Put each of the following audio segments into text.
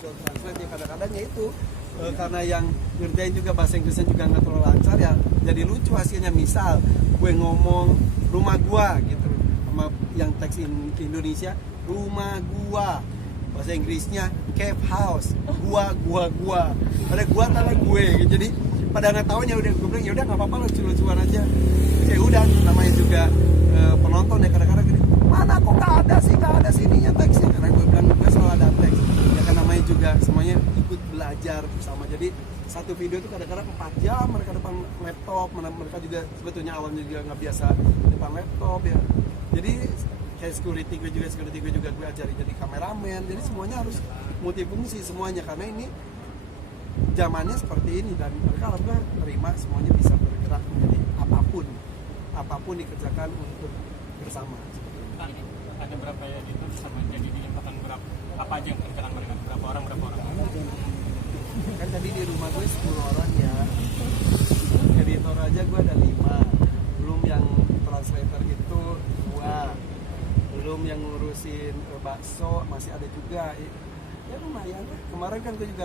Translate ya kadang-kadang ya itu karena yang ngerjain juga bahasa Inggrisnya juga nggak terlalu lancar ya, jadi lucu hasilnya. Misal gue ngomong rumah gua gitu sama yang teks Indonesia rumah gua, bahasa Inggrisnya cave house, gua pada gua tanda gue gitu. Jadi pada nggak tahunya udah gue bilang ya udah nggak apa-apa, lucu-lucuan aja ya udah. Namanya juga penonton ya kadang-kadang gini, mana kok nggak ada sininya teksnya, karena gue bilang gue selalu ada teks ya kan. Namanya juga semuanya ikut belajar bersama. Jadi satu video itu kadang-kadang 4 jam mereka depan laptop, mereka juga sebetulnya awalnya juga nggak biasa depan laptop ya. Jadi kayak security gue juga gue ajari jadi kameramen. Jadi semuanya harus multifungsi semuanya karena ini zamannya seperti ini, dan mereka alhamdulillah terima semuanya bisa bergerak menjadi apapun dikerjakan untuk bersama. Ada berapa ya itu sama jadi dilimpahkan berapa, apa aja yang kerjakan mereka, berapa orang kan tadi di rumah gue 10 orang ya, editor aja gue ada 5, belum yang translator itu 2, belum yang ngurusin bakso masih ada juga ya lumayan lah. Kemarin kan gue juga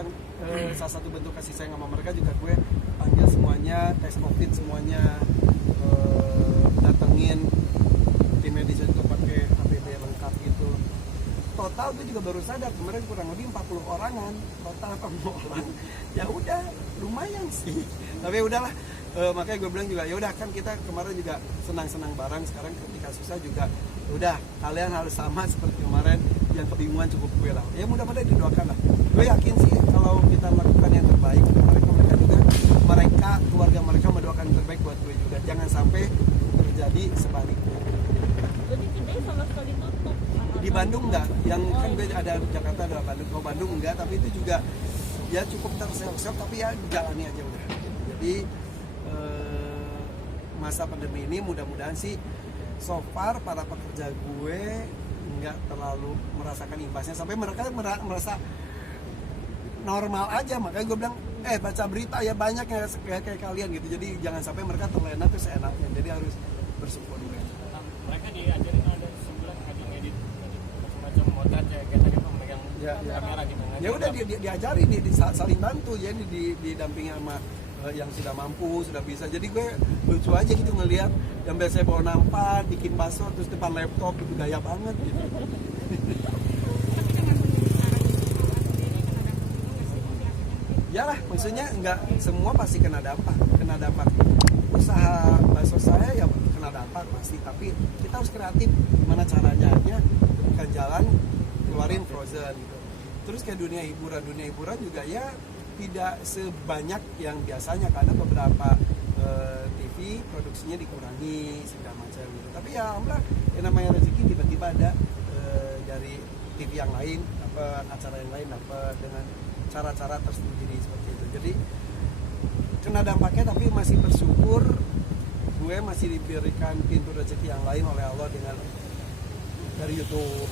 salah satu bentuk kasih sayang sama mereka juga gue panggil semuanya, tes covid semuanya, datengin tim medis itu pakai APD lengkap gitu. Total gue juga baru sadar kemarin kurang lebih 40 orangan total 40 orang. Ya udah lumayan sih, tapi udahlah. Makanya gue bilang juga ya udah kan kita kemarin juga senang-senang bareng, sekarang ketika susah juga udah kalian harus sama seperti kemarin yang kebingungan cukup gue lah. Ya mudah-mudahan didoakan lah. Gue yakin sih kalau kita melakukan yang terbaik, mereka keluarga mereka mendoakan yang terbaik buat gue juga. Jangan sampai terjadi sebaliknya. Jadi kedai sama sekali tutup. Di Bandung enggak, yang kan gue ada Jakarta ada Bandung. Kalau Bandung enggak, tapi itu juga ya cukup terseok-seok, tapi ya jalani aja udah. Jadi masa pandemi ini mudah-mudahan sih so far para pekerja gue nggak terlalu merasakan imbasnya, sampai mereka merasa normal aja. Makanya gue bilang baca berita ya banyak yang kayak kalian gitu, jadi jangan sampai mereka terlena terus enaknya, jadi harus bersyukur juga. Mereka diajarin ada sebulan ngedit macam motret ya kayak tadi pemegang kamera gitu. Ya udah diajarin saling bantu ya, didampingi sama yang sudah mampu, sudah bisa. Jadi gue lucu aja gitu ngelihat yang biasanya bawa nampan, bikin bakso terus depan laptop itu gaya banget gitu. Ya lah, maksudnya nggak semua pasti kena dampak. Usaha bakso saya ya kena dampak pasti, tapi kita harus kreatif gimana caranya aja, bukan jalan keluarin frozen gitu. Terus kayak dunia hiburan juga ya tidak sebanyak yang biasanya karena beberapa TV produksinya dikurangi segala macam gitu. Tapi ya alhamdulillah yang namanya rezeki tiba-tiba ada dari TV yang lain dapat, acara yang lain dapat dengan cara-cara tersendiri seperti itu. Jadi kena dampaknya tapi masih bersyukur gue masih diberikan pintu rezeki yang lain oleh Allah dengan dari YouTube,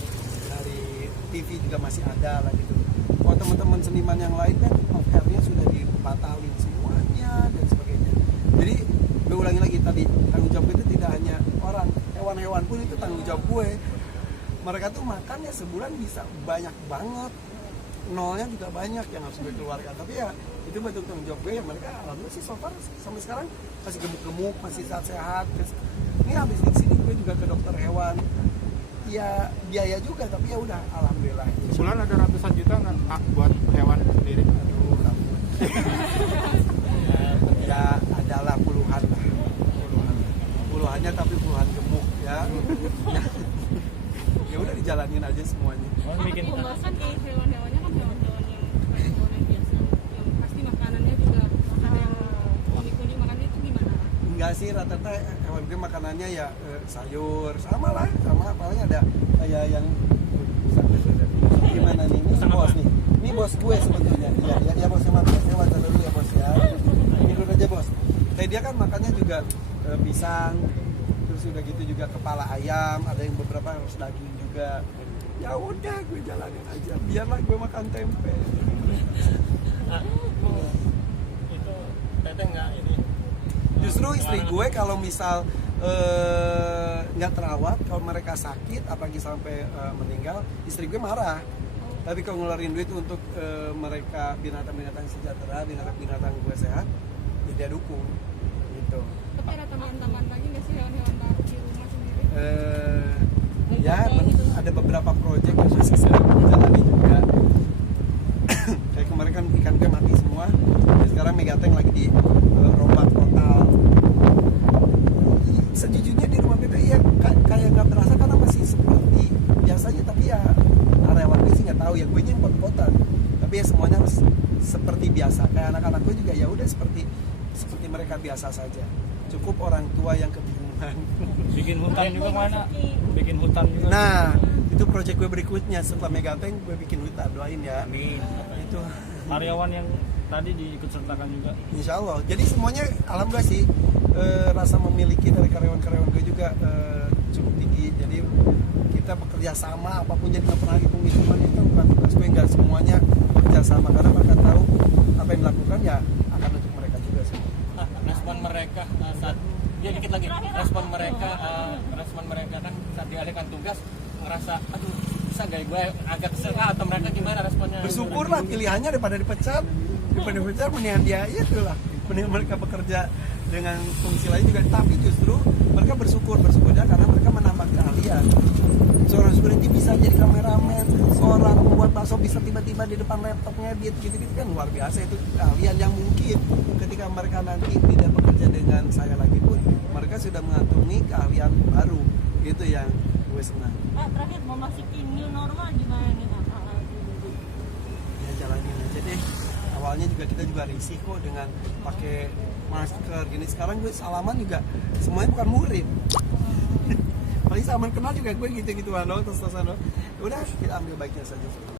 dari TV juga masih ada lah gitu. Kalau teman-teman seniman yang lain kan off-airnya sudah dibatalin semuanya dan sebagainya. Jadi gue ulangi lagi tadi, tanggung jawab itu tidak hanya orang, hewan-hewan pun itu tanggung jawab gue. Mereka tuh makannya sebulan bisa banyak banget, nolnya juga banyak yang harus gue keluarkan. Tapi ya itu bentuk tanggung jawab gue, ya mereka alhamdulillah sih so far sampai sekarang masih gemuk-gemuk, masih sehat-sehat. Ini habis di sini gue juga ke dokter hewan. Ya biaya juga, tapi ya udah alhamdulillah. Sebulan ada ratusan juta nggak buat hewan sendiri? Aduh, ya adalah puluhannya tapi puluhan gemuk ya. Ya udah dijalanin aja semuanya. Bikin Pembahasan kayak hewan-hewannya kan hewan-hewan yang biasa, yang pasti makanannya juga makanan yang unik-unik, makannya itu gimana? Enggak sih, rata-rata hewan gue makanannya ya sayur sama paling ada kayak yang gimana nih, ini bos nih, ini bos gue sebetulnya ya bos, sama bosnya wajar dulu ya bos ya, ini dulu aja bos. Kayak dia kan makannya juga pisang, terus udah gitu juga kepala ayam, ada yang beberapa harus daging juga. Ya udah gue jalanin aja, biarlah gue makan tempe. itu teteh nggak ini. Justru istri gue kalau misal nggak terawat, kalau mereka sakit apalagi sampai meninggal, istri gue marah. Tapi kalau ngeluarin duit untuk mereka binatang-binatang sejahtera, binatang-binatang gue sehat, ya dia dukung gitu. Tapi ada tambahan-tambahan lagi nggak sih hewan-hewan baru di rumah sendiri? Ya ada beberapa proyek yang masih sedang dijalani juga. Kayak kemarin kan ikan gue mati semua, dan sekarang Megatank lagi di rombak total. Sejujurnya di rumah kita ya kayak nggak berasa karena masih seperti biasanya, tapi ya karyawan gue sih nggak tahu ya, gue nya pot-potan, tapi ya semuanya harus seperti biasa. Kayak anak-anak gue juga ya udah seperti mereka biasa saja. Cukup orang tua yang kebingungan. Bikin hutan juga mana? Bikin hutan juga. Nah, itu proyek gue berikutnya setelah Megatank, gue bikin hutan, doain ya. Amin. Itu Karyawan yang tadi diikut sertakan juga. Insya Allah. Jadi semuanya alhamdulillah sih rasa memiliki dari karyawan-karyawan gue juga cukup tinggi. Jadi kita bekerja sama apapun, jadi nggak pernah hitung-hitungan itu bukan tugas gue, nggak semuanya bekerja sama karena mereka tahu apa yang dilakukan ya akan untuk mereka juga sih. Respon mereka saat dikit lagi respon mereka kan saat dialihkan tugas ngerasa aduh bisa gak gue agak kesel atau mereka gimana responnya? Bersyukur lah pilihannya daripada dipecat mendingan dia itulah, mendingan mereka bekerja dengan fungsi lain juga, tapi justru mereka bersyukurnya karena mereka menambah keahlian. Seorang security bisa jadi kameramen, seorang pembuat bakso bisa tiba-tiba di depan laptopnya edit gitu-gitu kan luar biasa. Itu keahlian yang mungkin ketika mereka nanti tidak bekerja dengan saya lagi pun mereka sudah mengantongi keahlian baru, gitu yang gue senang. Terakhir memasuki new normal gimana nih Pak? Ya jalanin aja deh. Awalnya juga kita juga risih kok dengan pakai masker gini. Sekarang gue salaman juga semuanya bukan murid. Paling salaman kenal juga gue gitu-gituan doang, terus udah kita ambil baiknya saja.